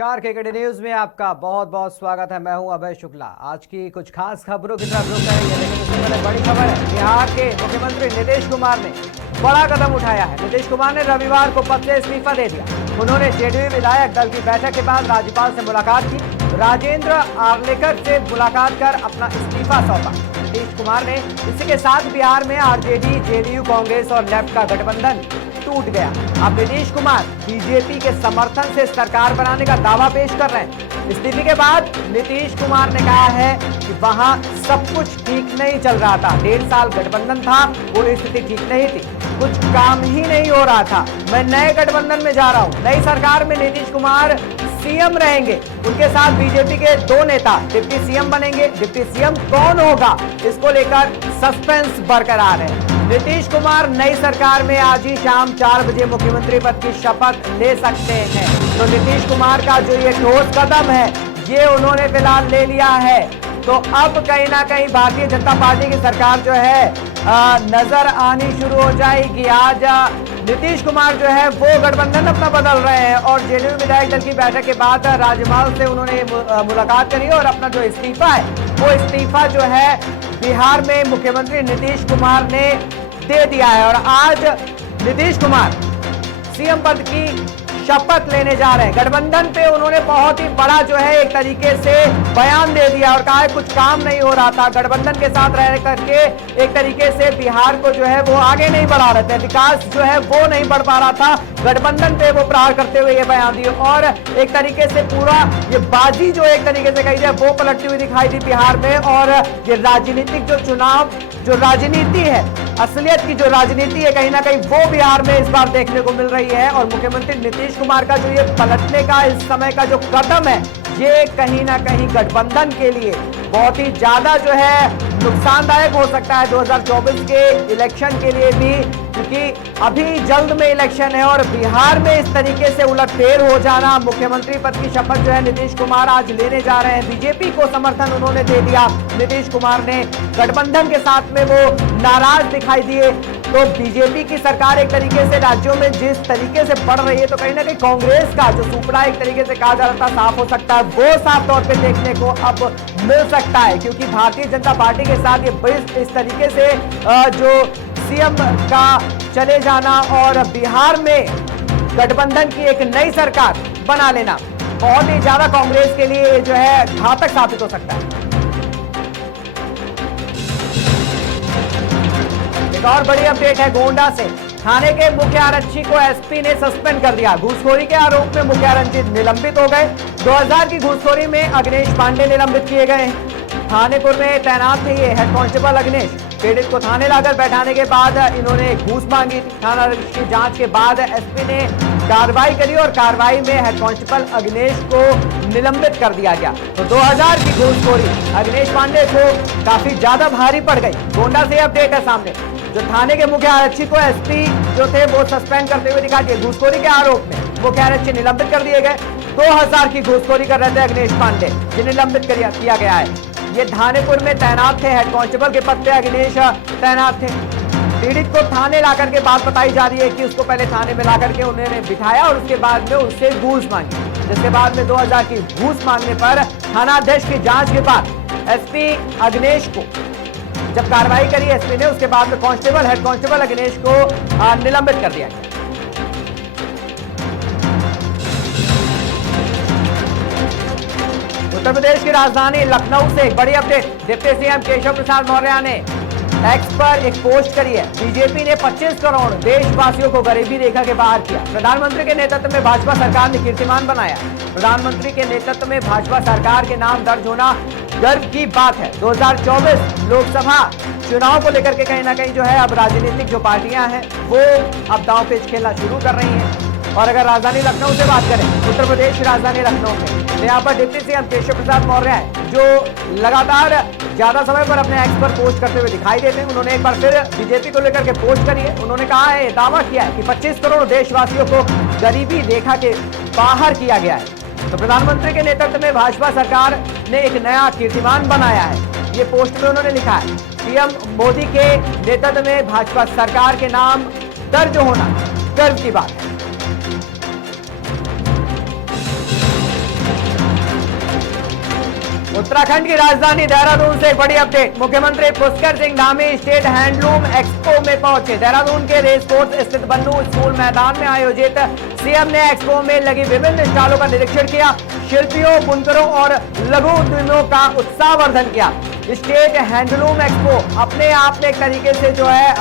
नमस्कार, KKD news में आपका बहुत बहुत स्वागत है। मैं हूं अभय शुक्ला। आज की कुछ खास खबरों की तरफ रुक करेंगे, लेकिन उससे पहले बड़ी खबर है। बिहार के मुख्यमंत्री नीतीश कुमार ने बड़ा कदम उठाया है। नीतीश कुमार ने रविवार को पद से इस्तीफा दे दिया। उन्होंने जेडीयू विधायक दल की बैठक के बाद राज्यपाल से मुलाकात की। राजेंद्र आर्लेकर से मुलाकात कर अपना इस्तीफा सौंपा। नीतीश कुमार ने इसी के साथ बिहार में आरजेडी, जेडीयू, कांग्रेस और लेफ्ट का गठबंधन टूट गया। अब नीतीश कुमार बीजेपी के समर्थन से सरकार बनाने का दावा पेश कर रहे हैं। इस्तीफे के बाद नीतीश कुमार ने कहा है कि वहां सब कुछ ठीक नहीं चल रहा था। 1.5 साल गठबंधन था, वो स्थिति ठीक नहीं थी, कुछ काम ही नहीं हो रहा था। मैं नए गठबंधन में जा रहा हूं। नई सरकार में नीतीश कुमार सीएम रहेंगे। उनके साथ बीजेपी के 2 नेता डिप्टी सीएम बनेंगे। डिप्टी सीएम कौन होगा, इसको लेकर सस्पेंस बरकरार है। नीतीश कुमार नई सरकार में आज ही शाम 4 बजे मुख्यमंत्री पद की शपथ ले सकते हैं। तो नीतीश कुमार का जो ये ठोस कदम है, ये उन्होंने फिलहाल ले लिया है। तो अब कहीं ना कहीं भारतीय जनता पार्टी की सरकार जो है नजर आनी शुरू हो जाएगी। आज नीतीश कुमार जो है वो गठबंधन अपना बदल रहे हैं और जेडीयू विधायक दल की बैठक के बाद राज्यपाल से उन्होंने मुलाकात करी और अपना जो इस्तीफा है, वो इस्तीफा जो है बिहार में मुख्यमंत्री नीतीश कुमार ने दे दिया है। और आज नीतीश कुमार सीएम पद की शपथ लेने जा रहे हैं। गठबंधन पे उन्होंने बहुत ही बड़ा जो है एक तरीके से बयान दे दिया और कहा है कुछ काम नहीं हो रहा था। गठबंधन के साथ रह करके एक तरीके से बिहार को जो है वो आगे नहीं बढ़ा रहे थे, विकास जो है वो नहीं बढ़ पा रहा था। गठबंधन पे वो प्रहार करते हुए ये बयान दिए और एक तरीके से पूरा ये बाजी जो एक तरीके से कही जाए वो पलटती हुई दिखाई दी बिहार में। और ये राजनीतिक जो चुनाव जो राजनीति है, असलियत की जो राजनीति है, कहीं ना कहीं वो बिहार में इस बार देखने को मिल रही है। और मुख्यमंत्री नीतीश कुमार का जो ये पलटने का इस समय का जो कदम है, ये कहीं ना कहीं गठबंधन के लिए बहुत ही ज्यादा जो है नुकसानदायक हो सकता है 2024 के इलेक्शन के लिए भी, क्योंकि अभी जल्द में इलेक्शन है और बिहार में इस तरीके से उलटफेर हो जाना। मुख्यमंत्री पद की शपथ जो है नीतीश कुमार आज लेने जा रहे हैं। बीजेपी को समर्थन उन्होंने दे दिया। नीतीश कुमार ने गठबंधन के साथ में वो नाराज दिखाई दिए। तो बीजेपी की सरकार एक तरीके से राज्यों में जिस तरीके से बढ़ रही है, तो कहीं ना कहीं कांग्रेस का जो सुपड़ा एक तरीके से कहा जा रहा था साफ हो सकता है, वो साफ तौर पे देखने को अब मिल सकता है। क्योंकि भारतीय जनता पार्टी के साथ ये इस तरीके से जो सीएम का चले जाना और बिहार में गठबंधन की एक नई सरकार बना लेना बहुत ही ज्यादा कांग्रेस के लिए जो है घातक साबित हो सकता है। एक और बड़ी अपडेट है गोंडा से। थाने के मुख्य आरक्षी को एसपी ने सस्पेंड कर दिया। घूसखोरी के आरोप में मुख्य आरक्षी निलंबित हो गए। 2000 की घूसखोरी में अग्नेश पांडे निलंबित किए गए। थानेपुर में तैनात थे ये हेड कांस्टेबल अग्नेश। पीड़ित को थाने लाकर बैठाने के बाद इन्होंने घूस मांगी थी। थाना की जांच के बाद एसपी ने कार्रवाई करी और कार्रवाई में हेड कांस्टेबल अग्नेश को निलंबित कर दिया गया। तो 2000 की घूसखोरी अग्नेश पांडे को काफी ज्यादा भारी पड़ गई। गोंडा से अपडेट है सामने, जो थाने के मुख्य आरक्षी को एसपी जो थे वो सस्पेंड करते हुए दिखाई दिए। घूसखोरी के आरोप में मुख्य आरक्षी निलंबित कर दिए गए। 2000 की घूसखोरी कर रहे थे अग्नेश पांडे, जिन्हें निलंबित किया गया है। ये थानेपुर में तैनात थे, हेड कांस्टेबल के पद पे अग्नेश तैनात थे। पीड़ित को थाने ला करके बात बताई जा रही है कि उसको पहले थाने में ला करके उन्होंने बिठाया और उसके बाद में उससे घूस मांगी, जिसके बाद में 2000 की घूस मांगने पर थानाध्यक्ष की जांच के बाद एसपी अग्नेश को जब कार्रवाई करी एसपी ने, उसके बाद में कांस्टेबल हेड कांस्टेबल अग्नेश को निलंबित कर दिया गया। उत्तर प्रदेश की राजधानी लखनऊ से एक बड़ी update. Deputy CM Keshav Prasad Maurya ने एक्स पर एक पोस्ट करी है। बीजेपी ने 25 करोड़ देशवासियों को गरीबी रेखा के बाहर किया। प्रधानमंत्री के नेतृत्व में भाजपा सरकार ने कीर्तिमान बनाया। प्रधानमंत्री के नेतृत्व में भाजपा सरकार के नाम दर्ज होना गर्व की बात है। 2024 लोकसभा चुनाव को लेकर के कहीं ना कहीं जो है अब राजनीतिक जो पार्टियां हैं वो अब दांव पेच खेलना शुरू कर रही हैं। और अगर राजधानी लखनऊ से बात करें, उत्तर प्रदेश की राजधानी लखनऊ में, तो यहाँ पर डिप्टी सीएम केशव प्रसाद मौर्य है, जो लगातार ज्यादा समय पर अपने एक्स पर पोस्ट करते हुए दिखाई देते हैं। उन्होंने एक बार फिर बीजेपी को लेकर के पोस्ट करी है। उन्होंने कहा है, दावा किया है कि 25 करोड़ देशवासियों को गरीबी रेखा के बाहर किया गया है। तो प्रधानमंत्री के नेतृत्व में भाजपा सरकार ने एक नया कीर्तिमान बनाया है। ये पोस्ट में उन्होंने लिखा है, पीएम मोदी के नेतृत्व में भाजपा सरकार के नाम दर्ज होना गर्व की बात है। उत्तराखंड की राजधानी देहरादून से एक बड़ी अपडेट। मुख्यमंत्री Pushkar Singh Dhami state handloom expo में पहुंचे। देहरादून के रेस कोर्स स्थित बन्नू स्कूल मैदान में आयोजित सीएम ने एक्सपो में लगी विभिन्न स्टॉलों का निरीक्षण किया। शिल्पियों, बुनकरों और लघु उद्यमियों का उत्साहवर्धन किया। स्टेट हैंडलूम एक्सपो अपने आप में एक तरीके से जो है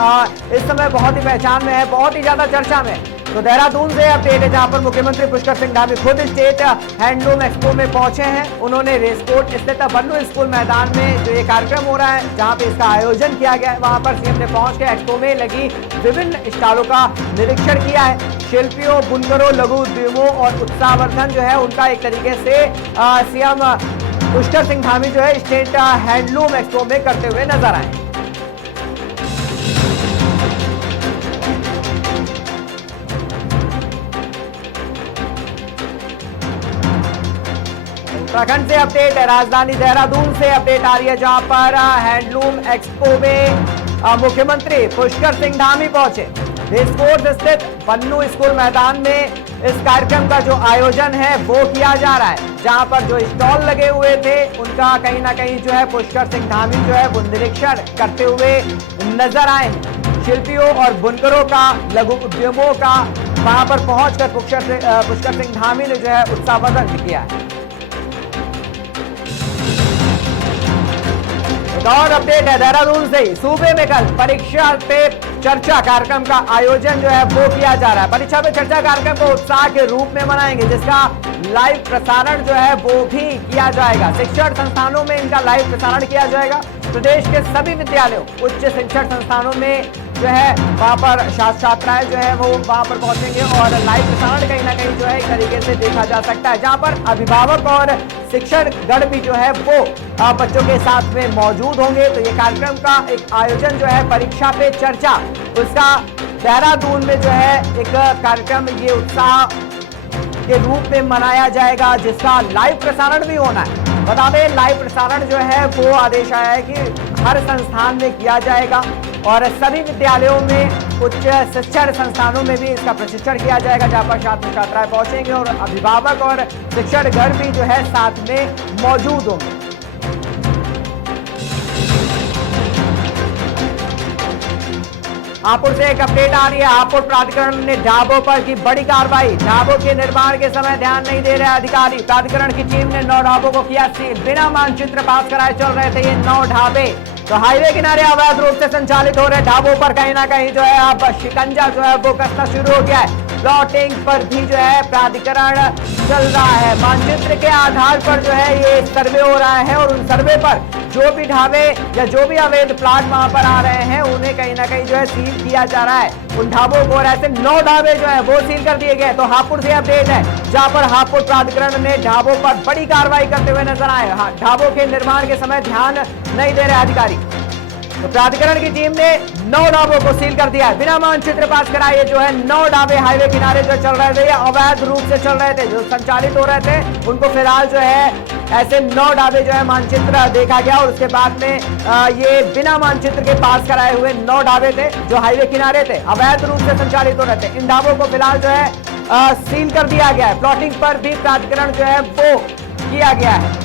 इस समय बहुत ही पहचान में है, बहुत ही ज्यादा चर्चा में। तो देहरादून से अपडेट है, जहां पर मुख्यमंत्री पुष्कर सिंह धामी खुद स्टेट हैंडलूम एक्सपो में पहुंचे हैं। उन्होंने रेस कोर्स स्थित बन्नू स्कूल मैदान में जो ये कार्यक्रम हो रहा है, जहां पे इसका आयोजन किया गया है, वहां पर सीएम ने पहुंच के एक्सपो में लगी विभिन्न स्टॉलों का निरीक्षण किया है। शिल्पियों, बुनकरों, लघु उद्यमों और उत्साहवर्धन जो है उनका एक तरीके से सीएम पुष्कर सिंह धामी जो है स्टेट हैंडलूम एक्सपो में करते हुए नजर आए। उत्तराखंड से अपडेट है, राजधानी देहरादून से अपडेट आ रही है, जहां पर हैंडलूम एक्सपो में मुख्यमंत्री पुष्कर सिंह धामी पहुंचे। रेसकोर्स स्थित बन्नू स्कूल मैदान में इस कार्यक्रम का जो आयोजन है वो किया जा रहा है, जहां पर जो स्टॉल लगे हुए थे उनका कहीं ना कहीं जो है पुष्कर सिंह धामी जो है वो निरीक्षण करते हुए नजर आए हैं। शिल्पियों और बुनकरों का, लघु उद्यमों का वहां पर पहुंचकर पुष्कर सिंह धामी ने जो है उत्साहवर्धन किया है। एक और अपडेट है देहरादून से, सूबे में कल परीक्षा पे चर्चा कार्यक्रम का आयोजन जो है वो किया जा रहा है। परीक्षा पे चर्चा कार्यक्रम को उत्साह के रूप में मनाएंगे, जिसका लाइव प्रसारण जो है वो भी किया जाएगा। शिक्षण संस्थानों में इनका लाइव प्रसारण किया जाएगा। प्रदेश के सभी विद्यालयों, उच्च शिक्षण संस्थानों में जो है वहां पर छात्राएं जो है वो वहां पर पहुंचेंगे और लाइव प्रसारण कहीं ना कहीं जो है एक तरीके से देखा जा सकता है, जहां पर अभिभावक और शिक्षण गण भी जो है वो बच्चों के साथ में मौजूद होंगे। तो ये कार्यक्रम का एक आयोजन जो है परीक्षा पे चर्चा, उसका देहरादून में जो है एक कार्यक्रम ये उत्साह के रूप में मनाया जाएगा, जिसका लाइव प्रसारण भी होना है। बता दें, लाइव प्रसारण जो है वो आदेश आया है कि हर संस्थान में किया जाएगा और सभी विद्यालयों में, उच्च शिक्षण संस्थानों में भी इसका प्रशिक्षण किया जाएगा, जहां पर छात्र छात्राएं पहुंचेंगे और अभिभावक और शिक्षण गण भी जो है साथ में मौजूद होंगे। हापुड़ से एक अपडेट आ रही है। हापुड़ प्राधिकरण ने ढाबों पर की बड़ी कार्रवाई। ढाबों के निर्माण के समय ध्यान नहीं दे रहे अधिकारी। प्राधिकरण की टीम ने 9 ढाबों को किया सील। बिना मानचित्र पास कराए चल रहे थे ये 9 ढाबे। तो हाईवे किनारे अवैध रूप से संचालित हो रहे ढाबों पर कहीं ना कहीं जो है अब शिकंजा जो है वो कसना शुरू हो गया है। प्लॉटिंग पर भी जो है प्राधिकरण चल रहा है। मानचित्र के आधार पर जो है ये सर्वे हो रहा है और उन सर्वे पर जो भी ढाबे या जो भी अवैध प्लाट वहां पर आ रहे हैं उन्हें कहीं ना कहीं जो है सील किया जा रहा है उन ढाबों को, और ऐसे 9 ढाबे जो है वो सील कर दिए गए। तो हापुड़ से अपडेट है, जहां पर हापुड़ प्राधिकरण ने ढाबों पर बड़ी कार्रवाई करते हुए नजर आए। ढाबों के निर्माण के समय ध्यान नहीं दे रहे अधिकारी। तो प्राधिकरण की टीम ने 9 ढाबों को सील कर दिया है। बिना मानचित्र पास कराए जो है 9 ढाबे हाईवे किनारे जो चल रहे थे या अवैध रूप से चल रहे थे, जो संचालित हो रहे थे, उनको फिलहाल जो है ऐसे 9 ढाबे जो है मानचित्र देखा गया और उसके बाद में ये बिना मानचित्र के पास कराए हुए 9 ढाबे थे जो हाईवे किनारे थे, अवैध रूप से संचालित हो रहे थे। इन ढाबों को फिलहाल जो है सील कर दिया गया है। प्लॉटिंग पर भी प्राधिकरण जो है वो किया गया है।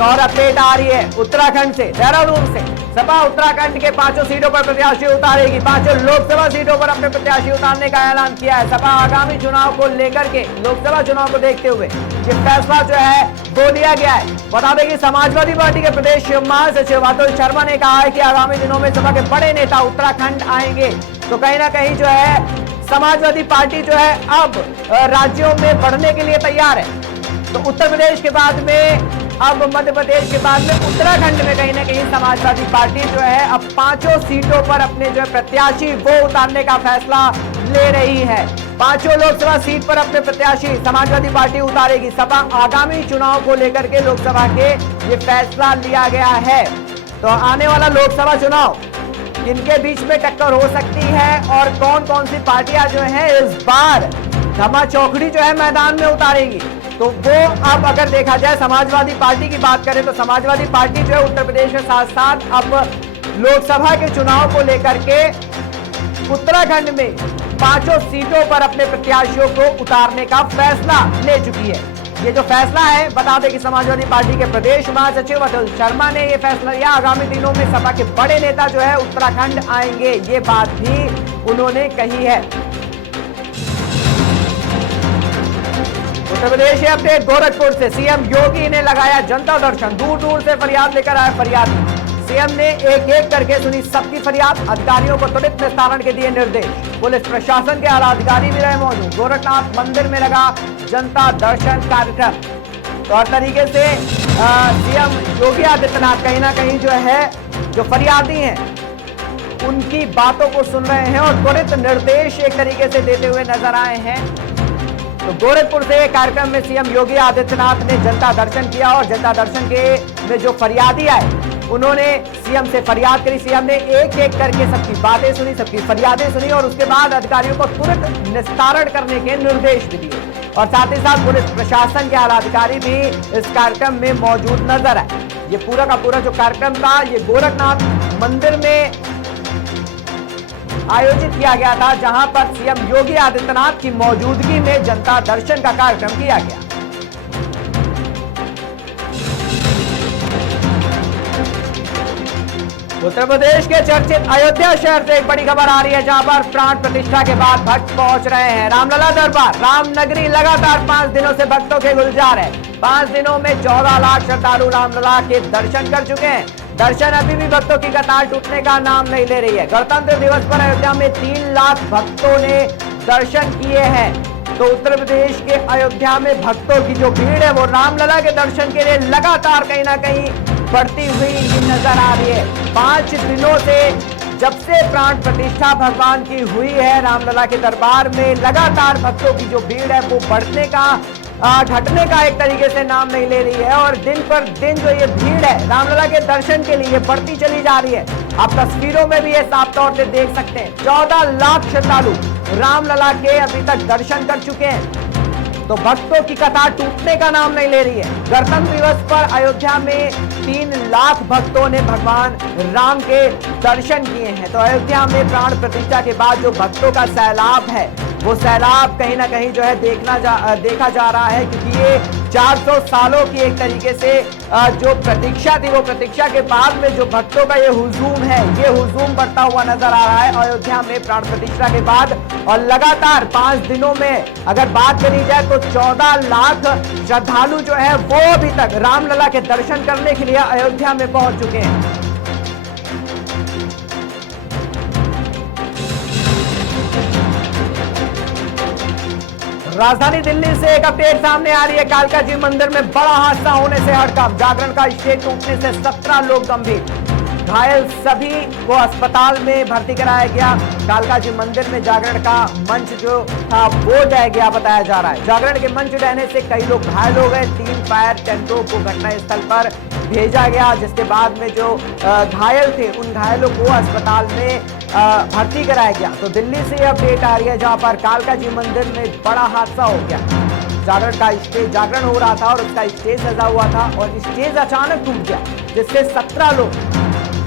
और अपडेट आ रही है उत्तराखंड से, देहरादून से। सपा उत्तराखंड के 5 सीटों पर प्रत्याशी उतारेगी। 5 लोकसभा सीटों पर अपने प्रत्याशी उतारने का ऐलान किया है। सपा आगामी चुनाव को लेकर के, लोकसभा चुनाव को देखते हुए ये फैसला जो है वो लिया गया है। बता दें कि समाजवादी पार्टी के प्रदेश महासचिव अतुल शर्मा ने कहा है कि आगामी दिनों में सपा के बड़े नेता उत्तराखंड आएंगे। तो कहीं ना कहीं जो है समाजवादी पार्टी जो है अब राज्यों में बढ़ने के लिए तैयार है। तो उत्तर प्रदेश के बाद में, अब मध्य प्रदेश के बाद में उत्तराखंड में कहीं ना कहीं समाजवादी पार्टी जो है अब 5 सीटों पर अपने जो है प्रत्याशी वो उतारने का फैसला ले रही है। 5 लोकसभा सीट पर अपने प्रत्याशी समाजवादी पार्टी उतारेगी। सपा आगामी चुनाव को लेकर के लोकसभा के ये फैसला लिया गया है। तो आने वाला लोकसभा चुनाव किनके बीच में टक्कर हो सकती है और कौन कौन सी पार्टियां जो है इस बार धमा चौकड़ी जो है मैदान में उतारेंगी, तो वो अब अगर देखा जाए समाजवादी पार्टी की बात करें तो समाजवादी पार्टी जो है उत्तर प्रदेश के साथ साथ अब लोकसभा के चुनाव को लेकर के उत्तराखंड में 5 सीटों पर अपने प्रत्याशियों को उतारने का फैसला ले चुकी है। ये जो फैसला है, बता दें कि समाजवादी पार्टी के प्रदेश महासचिव अतुल शर्मा ने ये फैसला लिया। आगामी दिनों में सपा के बड़े नेता जो है उत्तराखंड आएंगे, ये बात भी उन्होंने कही है। उत्तर प्रदेश के अपडेट गोरखपुर से सीएम योगी ने लगाया जनता दर्शन, दूर दूर से फरियाद लेकर आए फरियादी। सीएम ने एक एक करके सुनी सबकी फरियाद, अधिकारियों को त्वरित निस्तारण के दिए निर्देश। पुलिस प्रशासन के आला अधिकारी भी रहे मौजूद। गोरखनाथ मंदिर में लगा जनता दर्शन कार्यक्रम। तो हर तरीके से सीएम योगी आदित्यनाथ कहीं ना कहीं जो है, जो फरियादी हैं उनकी बातों को सुन रहे हैं और त्वरित निर्देश एक तरीके से देते हुए नजर आए हैं। तो गोरखपुर से कार्यक्रम में सीएम योगी आदित्यनाथ ने जनता दर्शन किया और जनता दर्शन के में जो फरियादी आए उन्होंने सीएम से फरियाद करी। सीएम ने एक एक करके सबकी बातें सुनी, सबकी फरियादें सुनी और उसके बाद अधिकारियों को तुरंत निस्तारण करने के निर्देश भी दिए। और साथ ही साथ पुलिस प्रशासन के आला अधिकारी भी इस कार्यक्रम में मौजूद नजर आए। ये पूरा का पूरा जो कार्यक्रम था, ये गोरखनाथ मंदिर में आयोजित किया गया था, जहां पर सीएम योगी आदित्यनाथ की मौजूदगी में जनता दर्शन का कार्यक्रम किया गया। उत्तर प्रदेश के चर्चित अयोध्या शहर से एक बड़ी खबर आ रही है, जहां पर प्राण प्रतिष्ठा के बाद भक्त पहुंच रहे हैं। रामलला दरबार रामनगरी लगातार 5 दिनों से भक्तों के गुलजार है। 5 दिनों में 14 लाख श्रद्धालु रामलला के दर्शन कर चुके हैं। दर्शन अभी भी भक्तों की कतार टूटने का नाम नहीं ले रही है। गणतंत्र दिवस पर अयोध्या में 3 लाख भक्तों ने दर्शन किए हैं। तो उत्तर प्रदेश के अयोध्या में भक्तों की जो भीड़ है वो रामलला के दर्शन के लिए लगातार कहीं ना कहीं बढ़ती हुई नजर आ रही है। 5 दिनों से जब से प्राण प्रतिष्ठा भगवान की हुई है, रामलला के दरबार में लगातार भक्तों की जो भीड़ है वो बढ़ने का घटने का एक तरीके से नाम नहीं ले रही है। और दिन पर दिन जो ये भीड़ है रामलला के दर्शन के लिए बढ़ती चली जा रही है। आप तस्वीरों में भी ये साफ तौर से देख सकते हैं, 14 लाख श्रद्धालु रामलला के अभी तक दर्शन कर चुके हैं। तो भक्तों की कतार टूटने का नाम नहीं ले रही है। गणतंत्र दिवस पर अयोध्या में 3 लाख भक्तों ने भगवान राम के दर्शन किए हैं। तो अयोध्या में प्राण प्रतिष्ठा के बाद जो भक्तों का सैलाब है, वो सैलाब कहीं ना कहीं जो है देखा जा रहा है, क्योंकि ये 400 सालों की एक तरीके से जो प्रतीक्षा थी, वो प्रतीक्षा के बाद में जो भक्तों का ये हुजूम है, ये हुजूम बढ़ता हुआ नजर आ रहा है अयोध्या में प्राण प्रतिष्ठा के बाद। और लगातार 5 दिनों में अगर बात करी जाए तो 14 लाख श्रद्धालु जो है वो अभी तक रामलला के दर्शन करने के लिए अयोध्या में पहुंच चुके हैं। राजधानी दिल्ली से एक अपडेट सामने आ रही है। कालका जी मंदिर में बड़ा हादसा होने से हड़कंप, जागरण का स्टेज टूटने से 17 लोग गंभीर घायल, सभी को अस्पताल में भर्ती कराया गया। कालका जी मंदिर में जागरण का मंच जो था वो ढह गया बताया जा रहा है। जागरण के मंच ढहने से कई लोग घायल हो गए। 3 फायर टेंटरों को घटनास्थल पर भेजा गया, जिसके बाद में जो घायल थे उन घायलों को अस्पताल में भर्ती कराया गया। तो दिल्ली से अपडेट आ रही है, जहां पर कालका जी मंदिर में बड़ा हादसा हो गया। जागरण का स्टेज जागरण हो रहा था और उसका स्टेज सजा हुआ था और स्टेज अचानक टूट गया, जिससे 17 लोग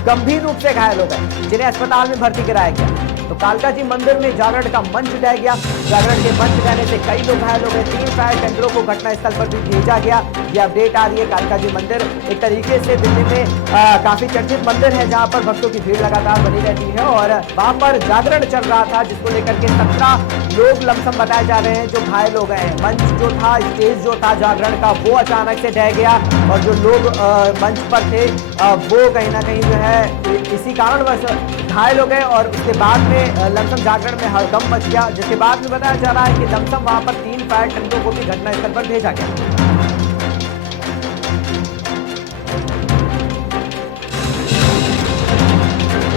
गंभीर रूप से घायल हो गए, जिन्हें अस्पताल में भर्ती कराया गया। तो कालका जी मंदिर में जागरण का मंच ढह गया। जागरण के मंच ढहने से कई लोग घायल हो गए। 3 फायर टेंडरों को घटनास्थल पर भी भेजा गया। ये अपडेट आ रही है। कालका जी मंदिर एक तरीके से दिल्ली में काफी चर्चित मंदिर है, जहां पर भक्तों की भीड़ लगातार बनी रहती है और वहां पर जागरण चल रहा था, जिसको लेकर के 17 लोग लमसम बताए जा रहे हैं जो घायल हो गए हैं। मंच जो था, स्टेज जो था जागरण का, वो अचानक से ढह गया और जो लोग मंच पर थे वो कहीं ना कहीं जो है इसी कारणवश घायल हो गए। और उसके बाद में लमसम जागरण में हड़कंप मच गया, जिसके बाद में बताया जा रहा है कि लमसम वहां पर 3 फायर टेंडरों को भी घटनास्थल पर भेजा गया।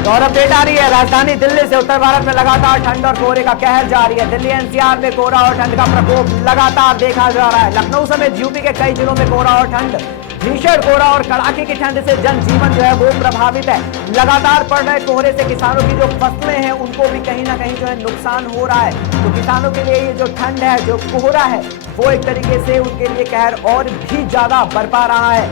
और अपडेट आ रही है राजधानी दिल्ली से। उत्तर भारत में लगातार ठंड और कोहरे का कहर जारी है। दिल्ली एनसीआर में कोहरा और ठंड का प्रकोप लगातार देखा जा रहा है। लखनऊ समेत यूपी के कई जिलों में कोहरा और ठंड भीषण कोहरा और कड़ाके की ठंड से जनजीवन जो है वो प्रभावित है। लगातार पड़ रहे कोहरे से किसानों की जो फसलें हैं उनको भी कहीं ना कहीं जो है नुकसान हो रहा है। तो किसानों के लिए ये जो ठंड है, जो कोहरा है, वो एक तरीके से उनके लिए कहर और भी ज्यादा बरपा रहा है।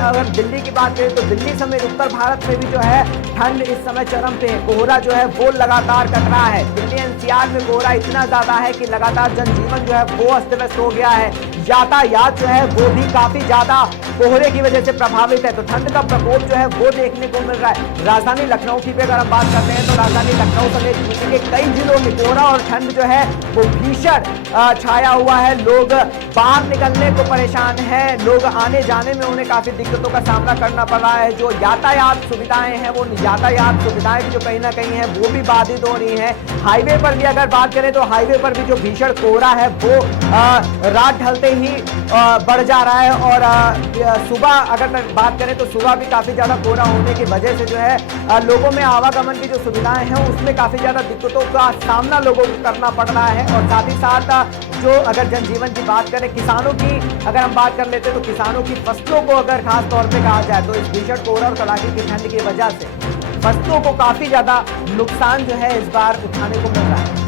अगर दिल्ली की बात करें तो दिल्ली समेत उत्तर भारत में भी जो है ठंड इस समय चरम पे है। कोहरा जो है वो लगातार कट रहा है। दिल्ली एनसीआर में कोहरा इतना ज्यादा है कि लगातार जनजीवन जो है वो अस्त व्यस्त हो गया है। यातायात जो है वो भी काफी ज्यादा कोहरे की वजह से प्रभावित है। तो ठंड का प्रकोप जो है वो देखने को मिल रहा है। राजधानी लखनऊ की भी अगर हम बात करते हैं तो राजधानी लखनऊ समेत यूपी के कई जिलों में कोहरा और ठंड जो है वो भीषण छाया हुआ है। लोग बाहर निकलने को परेशान है। लोग आने जाने में उन्हें काफी दिक्कतों का सामना करना पड़ रहा है। जो यातायात सुविधाएं हैं वो यातायात सुविधाएं भी जो कहीं ना कहीं है वो भी बाधित हो रही है। हाईवे पर भी अगर बात करें तो हाईवे पर भी जो भीषण कोहरा है वो रात ढलते ही बढ़ जा रहा है। और सुबह अगर बात करें तो सुबह भी काफी ज्यादा कोहरा होने की वजह से जो है लोगों में आवागमन की जो सुविधाएं हैं उसमें काफी ज्यादा दिक्कतों का सामना लोगों को करना पड़ रहा है। और साथ ही साथ जो अगर जनजीवन की बात करें, किसानों की अगर हम बात कर लेते तो किसानों की फसलों को अगर खास तौर पे कहा जाए तो इस भीषण कोहरा और कड़ाके की ठंड की वजह से फसलों को काफी ज्यादा नुकसान जो है इस बार उठाने को मिल रहा है।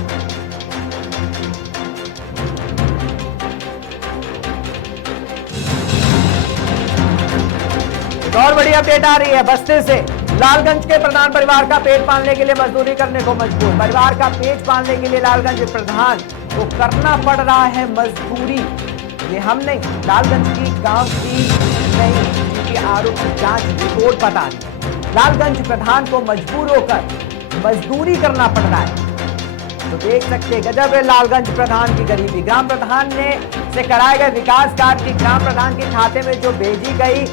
और बड़ी अपडेट आ रही है बस्ती से। लालगंज के प्रधान परिवार का पेट पालने के लिए मजदूरी करने को मजबूर। परिवार का पेट पालने के लिए लालगंज प्रधान को करना पड़ रहा है मजदूरी। ये हम नहीं, लालगंज की गांव की नहीं, उनकी आरोप की जांच रिपोर्ट बता रही। लालगंज प्रधान को मजबूर होकर मजदूरी करना पड़ रहा है। तो देख सकते हैं गजब है लालगंज प्रधान की गरीबी। ग्राम प्रधान ने से कराए गए विकास कार्य की ग्राम प्रधान के खाते में जो भेजी गई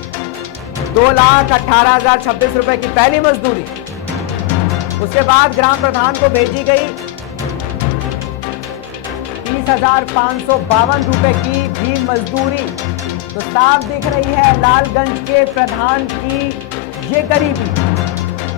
2,18,026 रुपए की पहली मजदूरी, उसके बाद ग्राम प्रधान को भेजी गई 30,552 रुपए की भी मजदूरी। तो साफ दिख रही है लालगंज के प्रधान की ये गरीबी।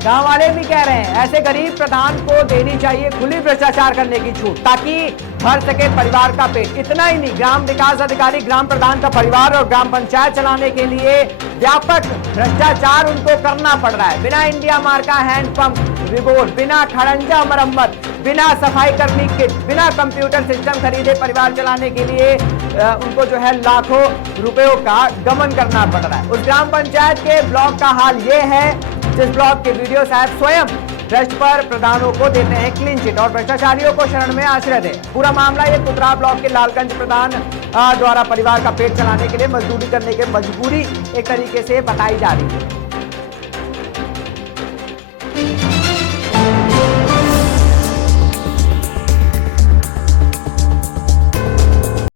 गांव वाले भी कह रहे हैं ऐसे गरीब प्रधान को देनी चाहिए खुली भ्रष्टाचार करने की छूट ताकि भर सके परिवार का पेट। इतना ही नहीं, ग्राम विकास अधिकारी ग्राम प्रधान का परिवार और ग्राम पंचायत चलाने के लिए व्यापक भ्रष्टाचार उनको करना पड़ रहा है। बिना इंडिया मार्क का हैंडपंप रिपोर्ट, बिना खड़ंजा मरम्मत, बिना सफाई कर्मी किट, बिना कंप्यूटर सिस्टम खरीदे परिवार चलाने के लिए उनको जो है लाखों रुपयों का गमन करना पड़ रहा है। उस ग्राम पंचायत के ब्लॉक का हाल ये है जिस ब्लॉक के वीडियो साहब स्वयं भ्रष्ट पर प्रधानों को देते हैं क्लीन चिट और भ्रष्टाचारियों को शरण में आश्रय दे। पूरा मामला ये कुतरा ब्लॉक के लालगंज प्रधान द्वारा परिवार का पेट चलाने के लिए मजदूरी करने की मजबूरी एक तरीके से बताई जा रही है।